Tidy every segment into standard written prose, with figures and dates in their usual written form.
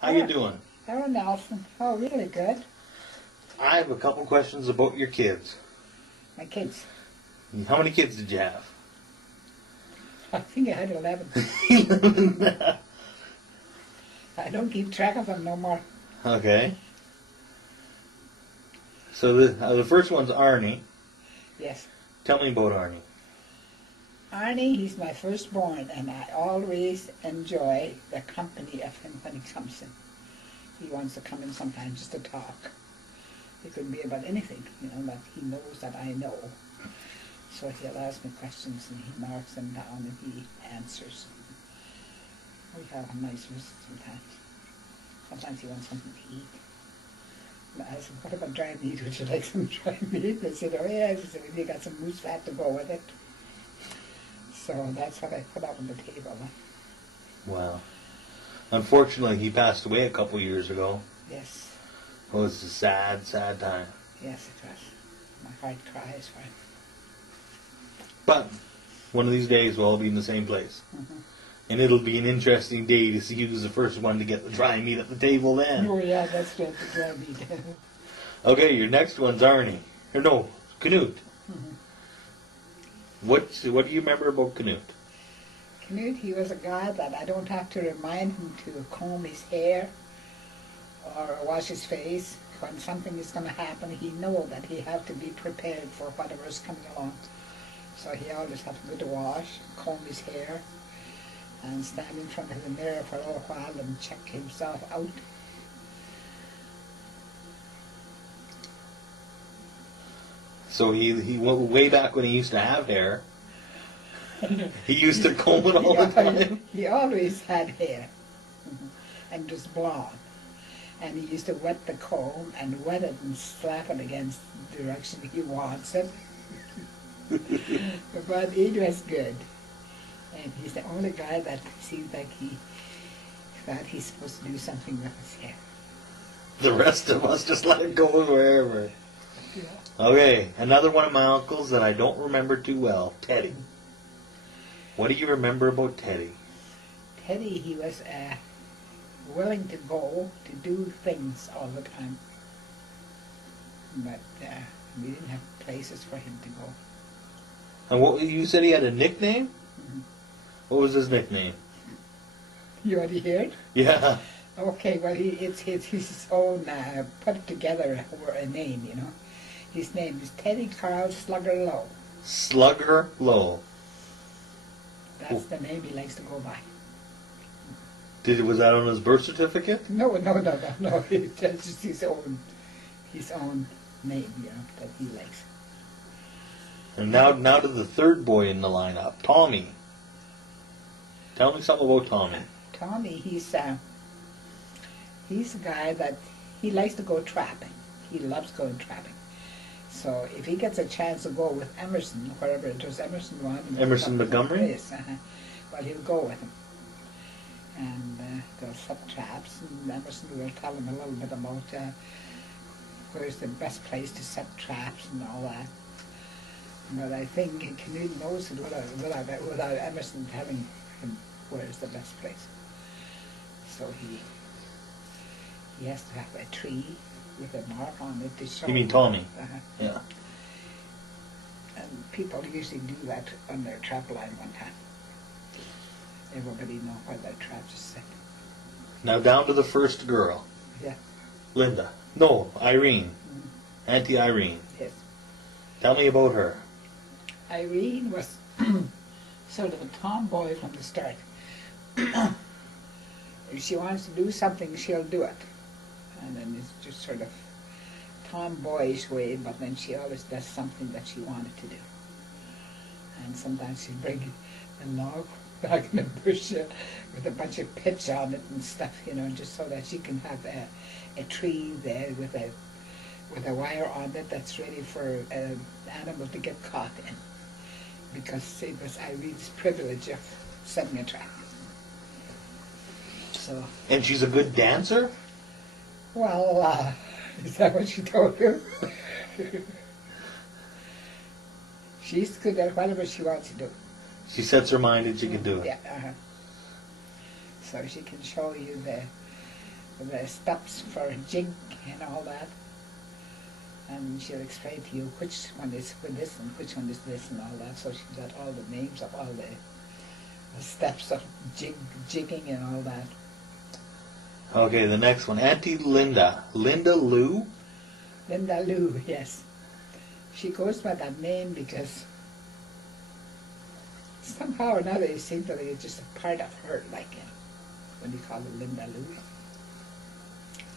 How you doing? Hello, Nelson. Oh, really good. I have a couple questions about your kids. My kids. How many kids did you have? I think I had 11. I don't keep track of them no more. Okay. So the first one's Arnie. Yes. Tell me about Arnie. Arnie, he's my firstborn, and I always enjoy the company of him when he comes in. He wants to come in sometimes just to talk. It could be about anything, but he knows that I know. So he'll ask me questions, and he marks them down, and he answers. We have a nice visit sometimes. Sometimes he wants something to eat. And I said, what about dried meat? Would you like some dried meat? They said, oh yeah. He said, we got some moose fat to go with it. So that's what I put up on the table. Wow. Unfortunately, he passed away a couple years ago. Yes. It was a sad, sad time. Yes, it was. My heart cries for him. But one of these days we'll all be in the same place. Mm-hmm. And it'll be an interesting day to see who's the first one to get the dry meat at the table then. Oh yeah, that's good, the dry meat. Okay, your next one's Arnie. Or no, Canute. Mm-hmm. What do you remember about Canute? Canute, he was a guy that I don't have to remind him to comb his hair or wash his face. When something is going to happen, he knows that he have to be prepared for whatever is coming along. So he always have to go to wash, comb his hair, and stand in front of the mirror for a little while and check himself out. So he went way back when he used to have hair. He used to comb it all the time. He always had hair, and just blonde. And he used to wet the comb and wet it and slap it against the direction he wants it. But he was good. And he's the only guy that seems like he thought he's supposed to do something with his hair. The rest of us just let it go wherever. Yeah. Okay, another one of my uncles that I don't remember too well, Teddy. What do you remember about Teddy? Teddy, he was willing to go to do things all the time. But we didn't have places for him to go. And what you said he had a nickname? Mm-hmm. What was his nickname? You already heard? Yeah. Okay, well, it's his own put together a name, His name is Teddy Carl Slugger Lowe. Slugger Lowe. That's the name he likes to go by. Was that on his birth certificate? No. That's just his own name, that he likes. And now to the third boy in the lineup, Tommy. Tell me something about Tommy. Tommy, he's a guy that he likes to go trapping. He loves going trapping. So if he gets a chance to go with Emerson, wherever it was, Emerson Montgomery? Yes, well, he'll go with him. And they'll set traps, and Emerson will tell him a little bit about where's the best place to set traps and all that. But I think Canute knows it without Emerson telling him where's the best place. So he has to have a tree with a mark on it to show. You mean Tommy? Yeah. And people usually do that on their trap line one time. Everybody know where their traps are set. Now down to the first girl. Yeah. Linda. No, Irene. Mm-hmm. Auntie Irene. Yes. Tell me about her. Irene was sort of a tomboy from the start. If she wants to do something, she'll do it. And then it's just sort of tomboyish way, but then she always does something that she wanted to do. And sometimes she'll bring a log back in the bush with a bunch of pitch on it and stuff, just so that she can have a tree there with a wire on it that's ready for an animal to get caught in. Because it was Irene's privilege of setting a trap. So. And she's a good dancer? Well, is that what she told you? She's good at whatever she wants to do. She sets her mind that she can do it. Yeah. So she can show you the steps for a jig and all that. And she'll explain to you which one is for this and which one is this and all that. So she's got all the names of all the steps of jigging and all that. Okay, the next one, Auntie Linda. Linda Lou? Linda Lou, yes. She goes by that name because somehow or another it seems like it's just a part of her, like when you call her Linda Lou.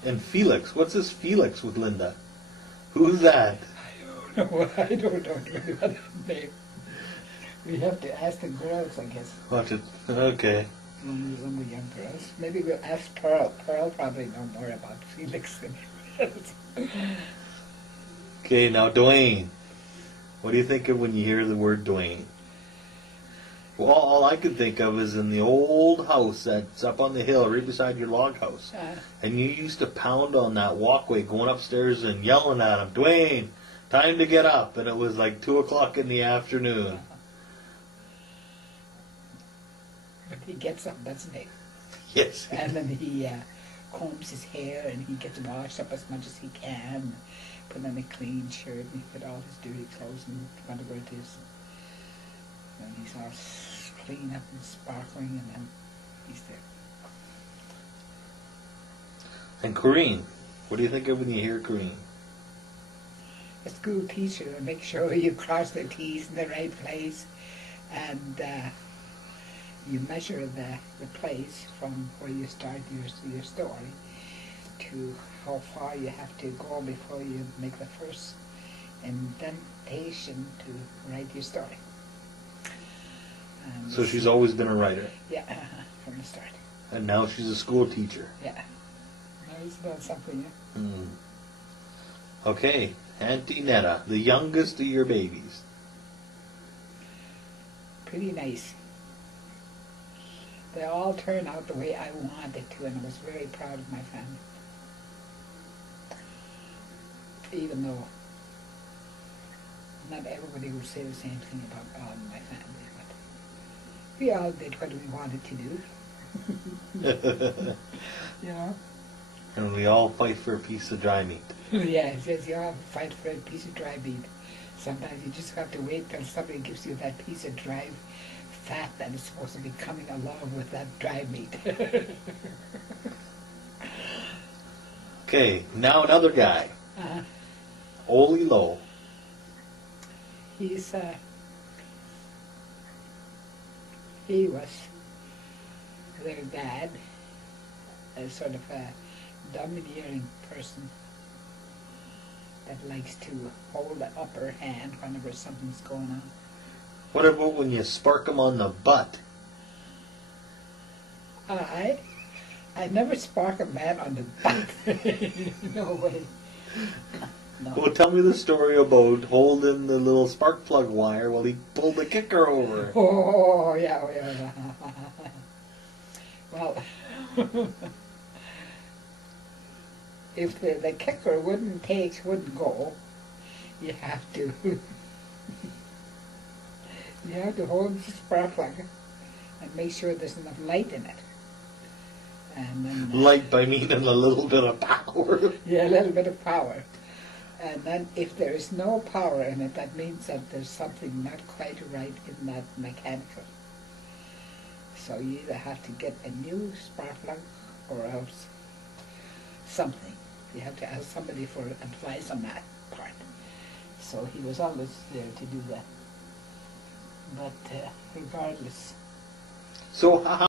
And Felix. What's this Felix with Linda? Who's that? I don't know really what that name. We have to ask the girls, I guess. Okay. Some of the young girls. Maybe we'll ask Pearl. Pearl probably know more about Felix than else. Okay, now Dwayne. What do you think of when you hear the word Dwayne? Well, all I can think of is in the old house that's up on the hill right beside your log house. And you used to pound on that walkway going upstairs and yelling at him, Dwayne, time to get up. And it was like 2 o'clock in the afternoon. But he gets up, doesn't he? Yes. And then he combs his hair and he gets washed up as much as he can. Put on a clean shirt and he put all his dirty clothes in whatever it is. And he's all clean up and sparkling, and then he's there. And Corrine. What do you think of when you hear Corrine? A school teacher will make sure you cross the T's in the right place, and you measure the place from where you start your story to how far you have to go before you make the first indentation to write your story. So she's always been a writer. Yeah, from the start. And now she's a school teacher. Yeah. Now he's done something, yeah. Okay, Auntie Netta, the youngest of your babies. Pretty nice. They all turned out the way I wanted to, and I was very proud of my family. Even though not everybody would say the same thing about my family. We all did what we wanted to do. You know? And we all fight for a piece of dry meat. Yeah, it says you all fight for a piece of dry meat. Sometimes you just have to wait till somebody gives you that piece of dry fat that is supposed to be coming along with that dry meat. Okay, now another guy. Ole Lowe. He was their dad, a sort of a domineering person that likes to hold the upper hand whenever something's going on. What about when you spark him on the butt? I never spark a man on the butt. No way. No. Well, tell me the story about holding the little spark plug wire while he pulled the kicker over. Oh, yeah. Well, if the kicker wouldn't go, you have to hold the spark plug and make sure there's enough light in it. And then, light by meaning a little bit of power. Yeah, a little bit of power. And then if there is no power in it, that means that there's something not quite right in that mechanical. So you either have to get a new spark plug or else something. You have to ask somebody for advice on that part. So he was always there to do that. But regardless. So how